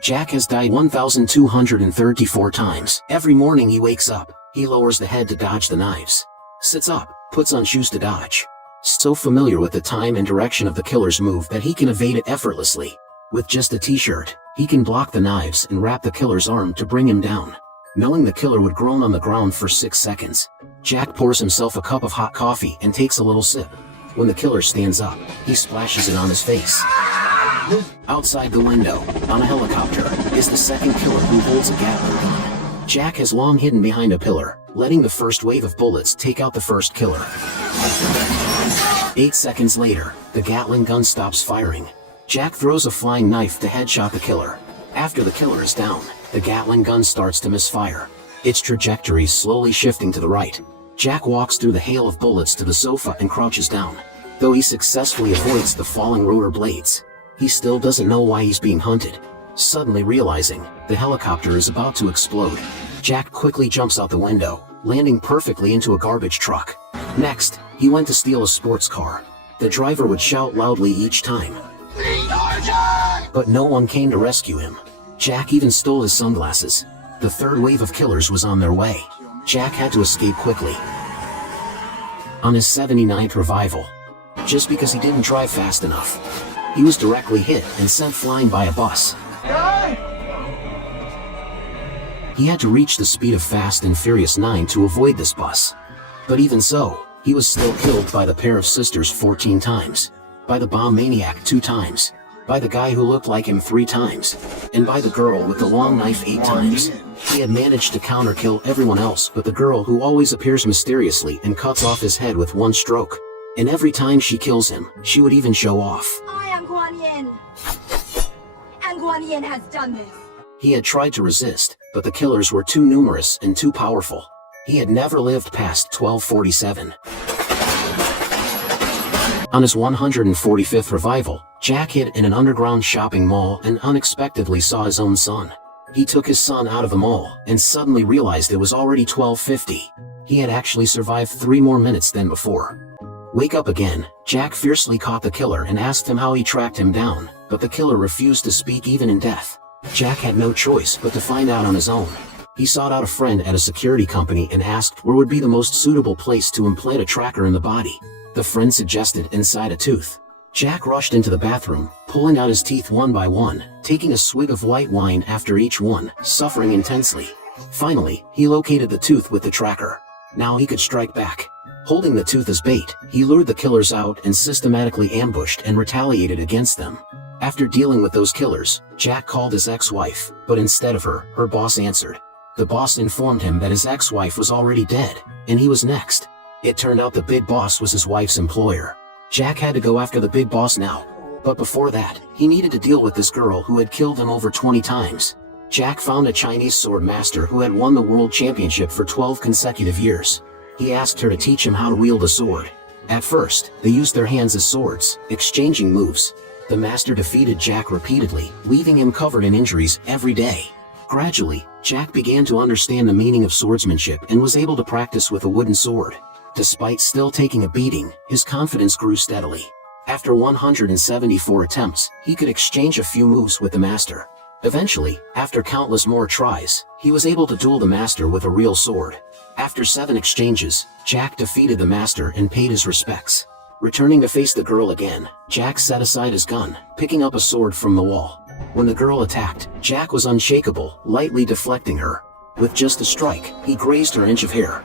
Jack has died 1,234 times. Every morning he wakes up, he lowers the head to dodge the knives. Sits up, puts on shoes to dodge. So familiar with the time and direction of the killer's move that he can evade it effortlessly. With just a t-shirt, he can block the knives and wrap the killer's arm to bring him down. Knowing the killer would groan on the ground for 6 seconds, Jack pours himself a cup of hot coffee and takes a little sip. When the killer stands up, he splashes it on his face. Outside the window, on a helicopter, is the second killer who holds a Gatling gun. Jack has long hidden behind a pillar, letting the first wave of bullets take out the first killer. 8 seconds later, the Gatling gun stops firing. Jack throws a flying knife to headshot the killer. After the killer is down, the Gatling gun starts to misfire. Its trajectory slowly shifting to the right. Jack walks through the hail of bullets to the sofa and crouches down. Though he successfully avoids the falling rotor blades, he still doesn't know why he's being hunted. Suddenly realizing the helicopter is about to explode, Jack quickly jumps out the window, landing perfectly into a garbage truck. Next, he went to steal a sports car. The driver would shout loudly each time, but no one came to rescue him. Jack even stole his sunglasses. The third wave of killers was on their way. Jack had to escape quickly. On his 79th revival, just because he didn't drive fast enough, he was directly hit and sent flying by a bus. He had to reach the speed of Fast and Furious 9 to avoid this bus. But even so, he was still killed by the pair of sisters 14 times, by the bomb maniac 2 times, by the guy who looked like him 3 times, and by the girl with the long knife 8 times. He had managed to counter-kill everyone else but the girl who always appears mysteriously and cuts off his head with 1 stroke. And every time she kills him, she would even show off. I am Guan Yin, and Guan Yin has done this. He had tried to resist, but the killers were too numerous and too powerful. He had never lived past 1247. On his 145th revival, Jack hid in an underground shopping mall and unexpectedly saw his own son. He took his son out of the mall and suddenly realized it was already 12:50. He had actually survived 3 more minutes than before. Wake up again, Jack fiercely caught the killer and asked him how he tracked him down, but the killer refused to speak even in death. Jack had no choice but to find out on his own. He sought out a friend at a security company and asked where would be the most suitable place to implant a tracker in the body. The friend suggested inside a tooth. Jack rushed into the bathroom, pulling out his teeth one by one, taking a swig of white wine after each one, suffering intensely. Finally, he located the tooth with the tracker. Now he could strike back. Holding the tooth as bait, he lured the killers out and systematically ambushed and retaliated against them. After dealing with those killers, Jack called his ex-wife, but instead of her, her boss answered. The boss informed him that his ex-wife was already dead, and he was next. It turned out the big boss was his wife's employer. Jack had to go after the big boss now. But before that, he needed to deal with this girl who had killed him over 20 times. Jack found a Chinese sword master who had won the world championship for 12 consecutive years. He asked her to teach him how to wield a sword. At first, they used their hands as swords, exchanging moves. The master defeated Jack repeatedly, leaving him covered in injuries every day. Gradually, Jack began to understand the meaning of swordsmanship and was able to practice with a wooden sword. Despite still taking a beating, his confidence grew steadily. After 174 attempts, he could exchange a few moves with the master. Eventually, after countless more tries, he was able to duel the master with a real sword. After 7 exchanges, Jack defeated the master and paid his respects. Returning to face the girl again, Jack set aside his gun, picking up a sword from the wall. When the girl attacked, Jack was unshakable, lightly deflecting her. With just a strike, he grazed her inch of hair.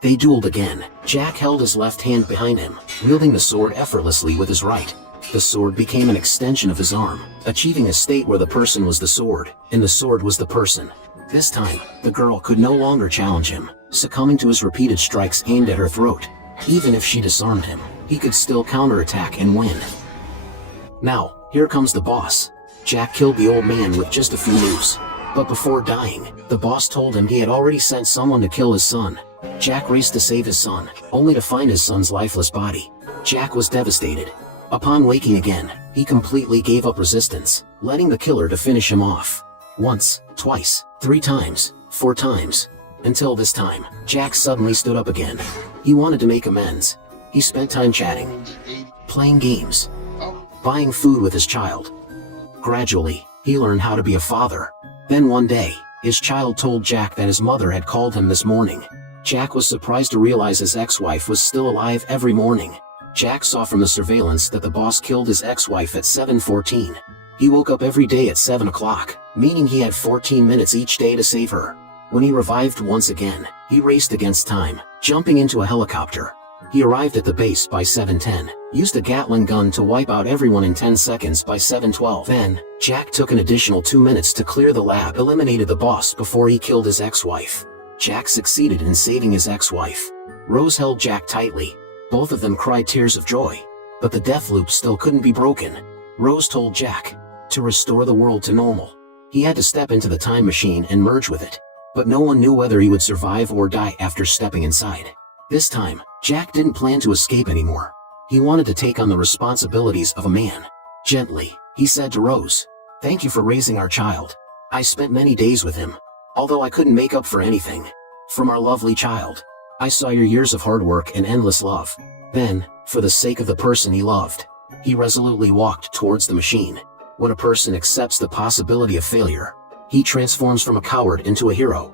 They dueled again. Jack held his left hand behind him, wielding the sword effortlessly with his right. The sword became an extension of his arm, achieving a state where the person was the sword, and the sword was the person. This time, the girl could no longer challenge him, succumbing to his repeated strikes aimed at her throat. Even if she disarmed him, he could still counterattack and win. Now, here comes the boss. Jack killed the old man with just a few moves. But before dying, the boss told him he had already sent someone to kill his son. Jack raced to save his son, only to find his son's lifeless body. Jack was devastated. Upon waking again, he completely gave up resistance, letting the killer to finish him off. Once, twice, 3 times, 4 times. Until this time, Jack suddenly stood up again. He wanted to make amends. He spent time chatting, playing games, buying food with his child. Gradually, He learned how to be a father. Then one day, his child told Jack that his mother had called him this morning. Jack was surprised to realize his ex-wife was still alive every morning. Jack saw from the surveillance that the boss killed his ex-wife at 7:14. He woke up every day at 7 o'clock, meaning he had 14 minutes each day to save her. When he revived once again, he raced against time, jumping into a helicopter. He arrived at the base by 7:10, used a Gatling gun to wipe out everyone in 10 seconds by 7:12. Then, Jack took an additional 2 minutes to clear the lab, eliminated the boss before he killed his ex-wife. Jack succeeded in saving his ex-wife. Rose held Jack tightly. Both of them cried tears of joy. But the death loop still couldn't be broken. Rose told Jack, to restore the world to normal, he had to step into the time machine and merge with it. But no one knew whether he would survive or die after stepping inside. This time, Jack didn't plan to escape anymore. He wanted to take on the responsibilities of a man. Gently, he said to Rose, "Thank you for raising our child. I spent many days with him, although I couldn't make up for anything from our lovely child. I saw your years of hard work and endless love." Then, for the sake of the person he loved, he resolutely walked towards the machine. When a person accepts the possibility of failure, he transforms from a coward into a hero.